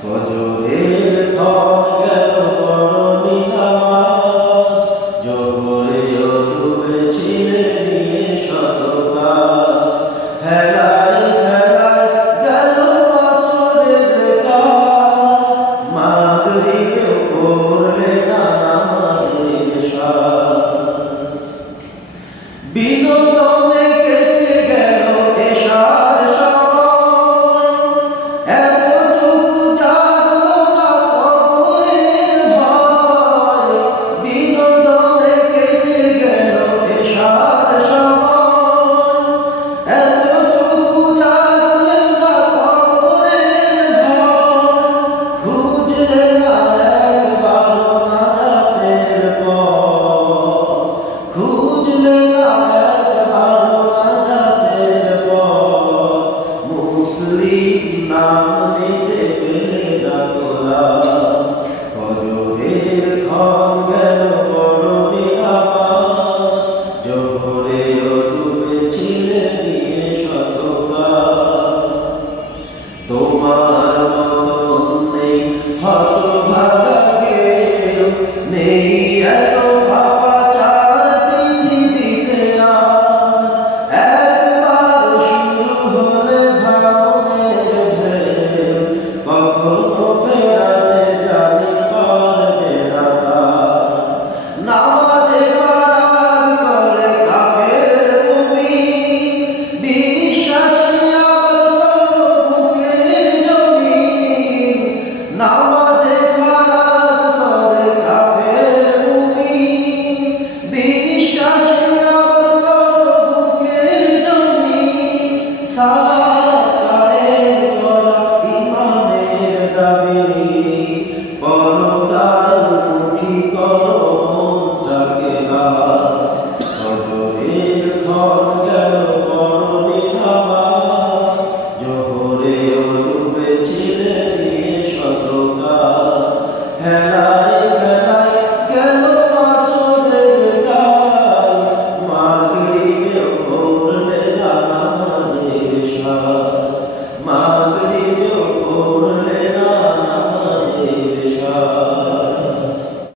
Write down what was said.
ফজরের ক্ষণ গেল পড়নি নামাজ, জোহরেও ডুবেছিলে নিয়ে শত কাজ। হেলায় খেলায় গেল আসরের কাজ, মাগরিবেও পড়লে না নামাজের সাজ। বিনোদনে কেটে গেল এশার সময়, এতটুকু জাগলো না কবরের ভয়। বিনোদনে কেটে গেল এশার সময়, এতটুকু জাগলো না কবরের ভয়। খুঁজলে না একবারও নাজাতের পথ, খুঁজলে না একবারও নাজাতের পথ। মুসলিম নাম নিতে পেলে না গোলাম, ফজরের ক্ষণ গেল পড়নি নামাজ, জোহরেও ডুবেছিলে নিয়ে শত কাজ। তোমার মতন নেই হতভাগা কেউ, নেই এত পাপাচার পৃথিবীতে আর। একবার শুরু হলে ভাঙনের ঢেউ, কখনো ফেরাতে জানি পারবে না তার। নামাজে ফারাক করে কাফের মুমিন, বিশ্বাসী আবাদ করো বুকের জমিন। নামাজে ফারাক করে কাফের মুমিন, বিশ্বাসী আবাদ করো বুকের জমিন। সালাত কায়েম করা ইমানের দাবি।